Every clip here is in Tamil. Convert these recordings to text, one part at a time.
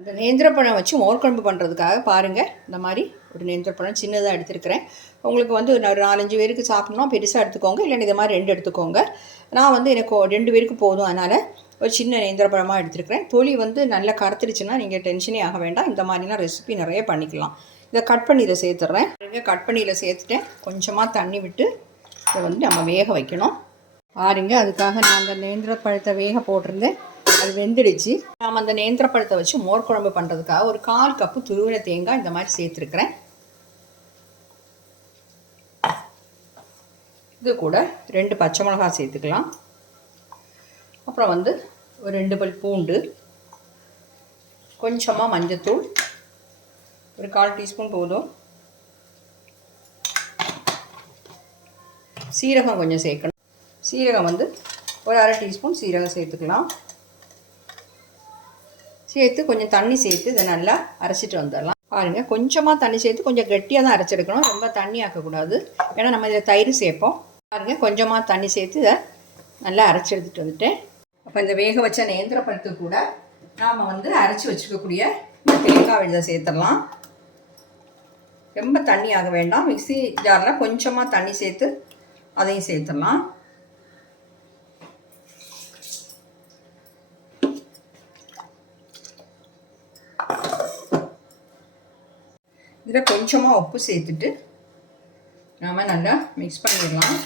இந்த நேந்திரப்பழம் வச்சு மோர்க்குழம்பு பண்ணுறதுக்காக பாருங்கள் இந்த மாதிரி ஒரு நேந்திரப்பழம் சின்னதாக எடுத்துருக்கிறேன். உங்களுக்கு வந்து ஒரு நாலஞ்சு பேருக்கு சாப்பிட்ணும் பெருசாக எடுத்துக்கோங்க. இல்லைன்னா இது மாதிரி ரெண்டு எடுத்துக்கோங்க. நான் வந்து எனக்கு ரெண்டு பேருக்கு போதும். அதனால் ஒரு சின்ன நேந்திரப்பழமாக எடுத்துருக்கிறேன். தொலி வந்து நல்லா கருத்துருச்சுன்னா நீங்கள் டென்ஷனே ஆக வேண்டாம். இந்த மாதிரிலாம் ரெசிபி நிறைய பண்ணிக்கலாம். இதை கட் பண்ணி இதை சேர்த்துட்றேன் கட் பண்ணியில் சேர்த்துட்டேன். கொஞ்சமாக தண்ணி விட்டு இதை வந்து நம்ம வேக வைக்கணும். பாருங்க அதுக்காக நான் அந்த நேந்திர பழத்தை வேக போட்டிருந்தேன். அது வெந்துடுச்சு. நாம் அந்த நேந்திர பழத்தை வச்சு மோர் குழம்பு பண்ணுறதுக்காக ஒரு கால் கப்பு துருவின தேங்காய் இந்த மாதிரி சேர்த்துருக்குறேன். இது கூட ரெண்டு பச்சை மிளகாய் சேர்த்துக்கலாம். அப்புறம் வந்து ஒரு ரெண்டு பல் பூண்டு. கொஞ்சமாக மஞ்சத்தூள். ஒரு கால் டீஸ்பூன் போதும். சீரகம் கொஞ்சம் சேர்க்கணும். சீரகம் வந்து ஒரு அரை டீஸ்பூன் சீரகம் சேர்த்துக்கலாம். சேர்த்து கொஞ்சம் தண்ணி சேர்த்து இதை நல்லா அரைச்சிட்டு வந்துடலாம். பாருங்கள் கொஞ்சமாக தண்ணி சேர்த்து கொஞ்சம் கெட்டியாக தான் அரைச்சிருக்கணும். ரொம்ப தண்ணி ஆக்கக்கூடாது. ஏன்னா நம்ம இதில் தயிர் சேர்ப்போம். பாருங்கள் கொஞ்சமாக தண்ணி சேர்த்து இதை நல்லா அரைச்சி எடுத்துகிட்டு வந்துட்டேன். அப்போ இந்த வேக வச்ச நேந்திர பழத்து கூட நாம் வந்து அரைச்சி வச்சுக்கக்கூடிய இந்த தேங்காய் விழுதை சேர்த்துடலாம். ரொம்ப தண்ணி ஆக வேண்டாம். மிக்சி ஜாரில் கொஞ்சமாக தண்ணி சேர்த்து அதையும் சேர்த்துடலாம். இதில் கொஞ்சமாக உப்பு சேர்த்துட்டு நாம் நல்லா மிக்ஸ் பண்ணிடலாம்.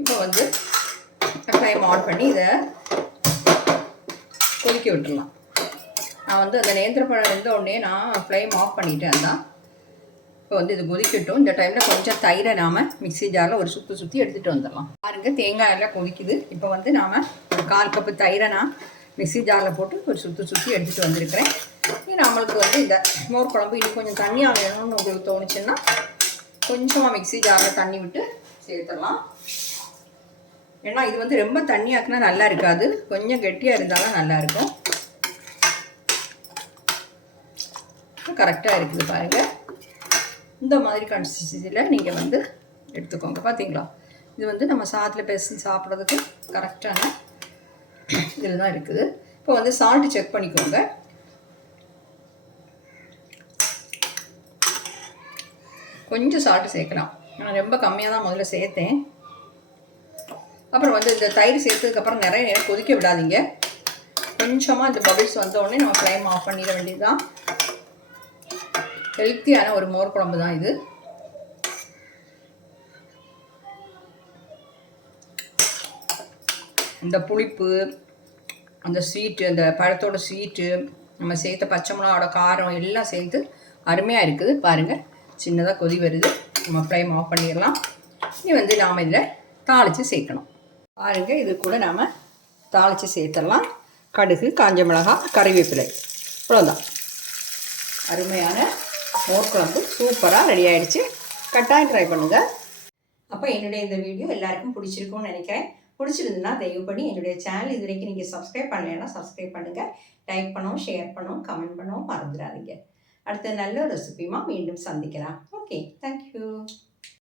இப்போ வந்து ஃப்ளைம் ஆன் பண்ணி இதை கொதிக்க விட்டுடலாம். நான் வந்து அந்த நேந்திரப்பழம் இருந்த உடனே நான் ஃப்ளைம் ஆஃப் பண்ணிட்டேன் தான் இப்போ வந்து இது கொதிக்கட்டும். இந்த டைமில் கொஞ்சம் தயிரை நாம் மிக்ஸி ஜாரில் ஒரு சுற்றி சுற்றி எடுத்துகிட்டு வந்துடலாம். பாருங்க தேங்காய் எல்லாம் கொதிக்குது. இப்போ வந்து நாம் ஒரு கால் கப்பு தயிரை நான் மிக்ஸி ஜாரில் போட்டு ஒரு சுற்றி சுற்றி எடுத்துகிட்டு வந்திருக்கிறேன். இது நம்மளுக்கு வந்து இந்த மோர் குழம்பு இன்னும் கொஞ்சம் தண்ணியாக வேணும்னு உங்களுக்கு தோணுச்சுன்னா கொஞ்சமாக மிக்ஸி ஜாரில் தண்ணி விட்டு சேர்த்துடலாம். ஏன்னா இது வந்து ரொம்ப தண்ணியாக்குனா நல்லா இருக்காது. கொஞ்சம் கெட்டியாக இருந்தாலும் நல்லா இருக்கும். கரெக்டாக இருக்குது பாருங்கள் இந்த மாதிரி கன்சிஸ்டன்சியில் நீங்கள் வந்து எடுத்துக்கோங்க. பார்த்தீங்களா இது வந்து நம்ம சாதத்தில் பேசி சாப்பிட்றதுக்கு கரெக்டான இதில் தான் இருக்குது. இப்போ வந்து சால்ட்டு செக் பண்ணிக்கோங்க. கொஞ்சம் சால்ட்டு சேர்க்கலாம். நான் ரொம்ப கம்மியாக தான் முதல்ல சேர்த்தேன். அப்புறம் வந்து இந்த தயிர் சேர்த்ததுக்கப்புறம் நிறைய நேரம் கொதிக்க விடாதீங்க. கொஞ்சமாக இந்த பபிள்ஸ் வந்த உடனே நம்ம ஃப்ளைம் ஆஃப் பண்ணிட வேண்டியது தான் ஹெல்த்தியான ஒரு மோர் குழம்பு தான் இது. இந்த புளிப்பு அந்த ஸ்வீட்டு அந்த பழத்தோட ஸ்வீட்டு நம்ம சேர்த்த பச்சை மிளகாவோட காரம் எல்லாம் சேர்த்து அருமையாக இருக்குது. பாருங்கள் சின்னதாக கொதி வருது. நம்ம ஃப்ளைம் ஆஃப் பண்ணிடலாம். இனி வந்து நாம் இதில் தாளித்து சேர்க்கணும். பாருங்கள் இது கூட நாம் தாளித்து சேர்த்துடலாம். கடுகு காஞ்ச மிளகாய் கறிவேப்பிலை. இவ்வளோதான் அருமையான மோர் குழம்பு சூப்பராக ரெடி ஆகிடுச்சு கட்டாயம் ட்ரை பண்ணுங்கள் அப்போ என்னுடைய இந்த வீடியோ எல்லாருக்கும் பிடிச்சிருக்கும்னு நினைக்கிறேன். பிடிச்சிருந்துன்னா தயவு பண்ணி என்னுடைய சேனல் இது வரைக்கும் நீங்கள் சப்ஸ்கிரைப் பண்ணலைன்னா சப்ஸ்கிரைப் பண்ணுங்கள் லைக் பண்ணவும் ஷேர் பண்ணவும் கமெண்ட் பண்ணவும் மறந்துடாதீங்க. அடுத்த நல்ல ரெசிபியுமா மீண்டும் சந்திக்கலாம். Okay thank you